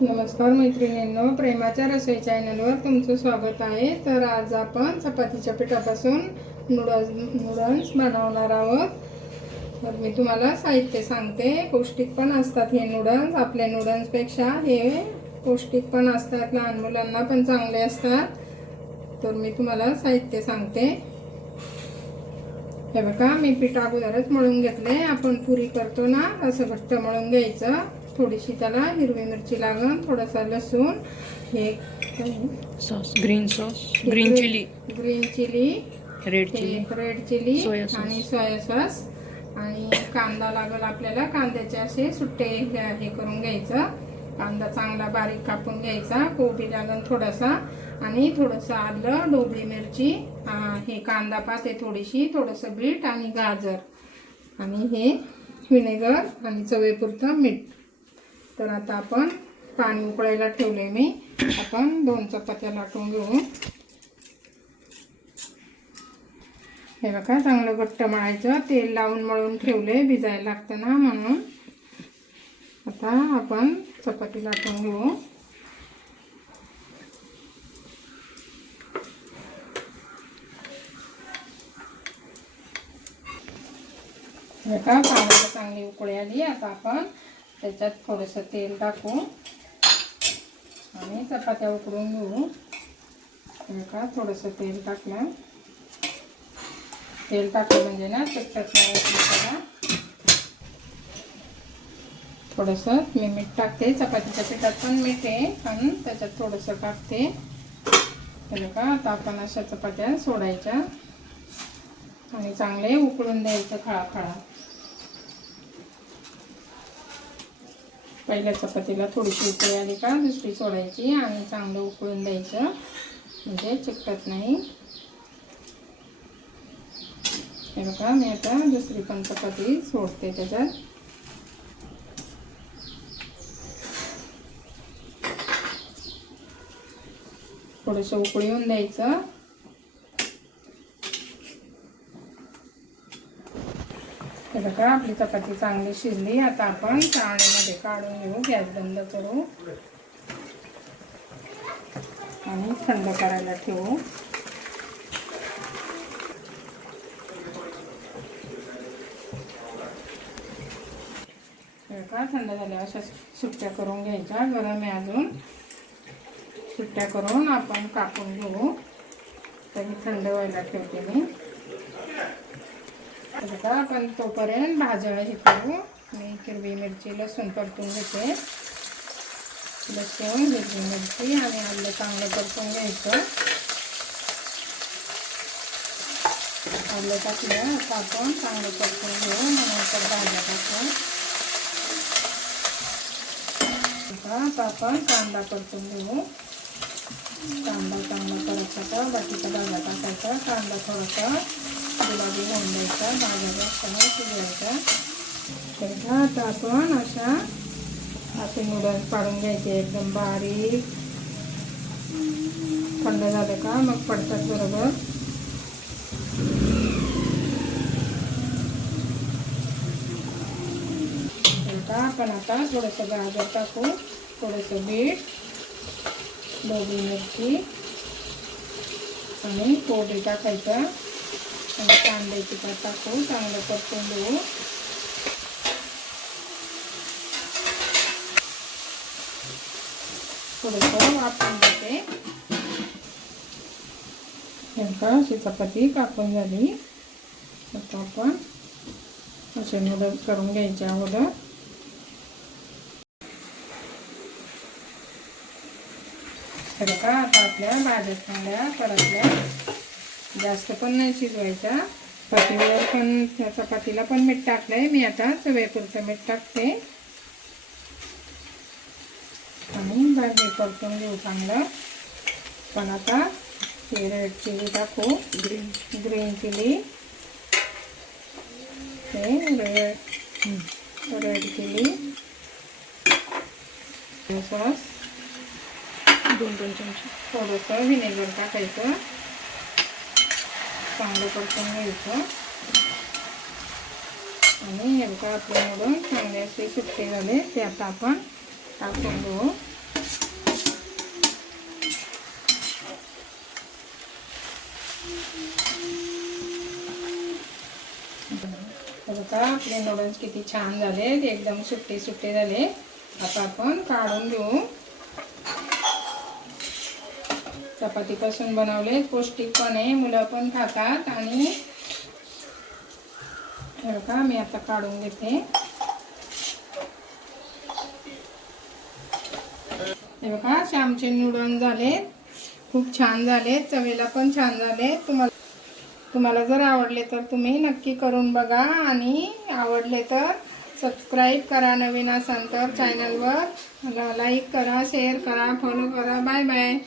नमस्कार मैत्रिणींनो, प्रेमाच्या रसोई चॅनलवर तुमचं स्वागत आहे। तर आज आपण चपातीच्या पिठापासून नूडल्स बनवणार आहोत। तर मी तुम्हाला साहित्य सांगते। पौष्टिक पण असतात हे नूडल्स, आपल्या नूडल्सपेक्षा हे पौष्टिक पण असतात, लहान मुलांना पण चांगले असतात। तर मी तुम्हाला साहित्य सांगते। हे बघा, मी पीठ अगोदरच मळून घेतले। आपण पुरी करतो ना, असं घट्ट मळून घ्यायचं। थोडीशी त्याला हिरवी मिरची लागेल, थोडासा लसूण, हे sauce, green chilli, red chilli आणि सोया सॉस आणि कांदा लागेल आपल्याला। कांद्याचे असे सुट्टे हे करून घ्यायचं। कांदा चांगला बारीक कापून घ्यायचा। कोबी लागेल थोडासा आणि थोडंसं आलं, ढोबळी मिरची, हे कांदा पात आहे थोडीशी, थोडंसं बीट आणि गाजर आणि हे व्हिनेगर आणि चवीपुरतं मीठ। तर आता आपण पाणी उकळायला ठेवले मी। आपण 2 चपात्या लाटून घेऊ। हे बघा, चांगलं घट्ट मळायचं। तेल लावून मळून ठेवले, भिजायला लागतं ना म्हणून। आता आपण चपाती लाटून घेऊ। हे का पाण्याला चांगली उकळी आली। आता आपण त्याच्यात थोडंसं तेल टाकू आणि चपात्या उकडून घेऊ। हे का थोडंसं तेल टाकलं। तेल टाकलं म्हणजे ना चिकटत नाही त्याला। थोडंसं मी मीठ टाकते। चपातीच्या पिठात पण मीठ आहे, पण त्याच्यात थोडंसं टाकते। हे का आता आपण अशा चपात्या सोडायच्या आणि चांगले उकळून द्यायचं खळाखळा। पहिल्या चपातीला थोडीशी उकळी आली का दुसरी सोडायची आणि चांगलं उकळून द्यायचं, म्हणजे चिकटत नाही। हे बघा, मी आता दुसरी पण चपाती सोडते त्याच्यात। थोडंसं उकळी येऊन द्यायचं। हे बघा, आपली चपाती चांगली शिजली। आता आपण चाळणीमध्ये काढून घेऊ, गॅस बंद करू आणि थंड करायला ठेवू। हे बघा, थंड झाल्या अशा सुट्ट्या करून घ्यायच्या। गरम आहे अजून। सुट्ट्या करून आपण कापून घेऊ। तरी थंड व्हायला ठेवते मी। बघा, आपण तोपर्यंत भाज्या हे करू। मी हिरवी मिरची, लसूण परतून घेते। लसूण, हिरवी मिरची आणि आलं चांगलं परतून घ्यायचं। आलं टाकलं आता आपण चांगलं परतून घेऊ, नंतर भाज्या टाकू। आता आपण कांदा परतून घेऊ। कांदा चांगला परतायचा, बाकीचा भाज्या टाकायचा। कांदा थोडासा गुलाबी होऊन द्यायचा, भाज्या जास्त नाही शिजवायच्या। तर आता आपण असे नूडल्स पाडून घ्यायचे, एकदम बारीक। थंड झालं का मग पडतात बरोबर। आपण आता थोडंसं गाजर टाकू, थोडंसं बीट, ढोबळी मिरची आणि कोबी टाकायचं आणि कांद्याची पात टाकू, चांगलं परतून देऊ। थोडंसं वाफवून घेते। नंतर अशी चपाती कापून झाली। आता आपण असे नूडल्स करून घ्यायचे अगोदर। तर का आता आपल्या भाज्या चांगल्या परतल्या, जास्त पण नाही शिजवायच्या। चपातीवर पण, चपातीला पण मीठ टाकलंय मी। आता चवीपुरतं मीठ टाकते आणि भाजी परतून घेऊ चांगलं। पण आता हे रेड चिली टाकू, ग्रीन चिली, हे रेड चिली सॉस, 2 चमचे, थोडंसं व्हिनेगर टाकायचं, चांगलं परतून घ्यायचं आणि हे बघा, आपले नूडल्स चांगले असे सुट्टे झाले। ते आता आपण टाकून घेऊ। बघा आपले नूडल्स किती छान झाले, एकदम सुट्टे सुट्टे झाले. आता आपण काढून घेऊ. चपातीपासून बनवले, पौष्टिक पण आहे, मुलं पण खातात. आणि हे बघा मी आता काढून घेते. हे बघा श्यामचे नूडल्स झाले, खूप छान झाले, चवीला पण छान झाले. तुम्हाला जर आवडले तर तुम्ही नक्की करून बघा आणि आवडले तर सबस्क्राईब करा. नवीन असाल तर चॅनलवर लाईक करा, शेअर करा, फॉलो करा. Bye bye.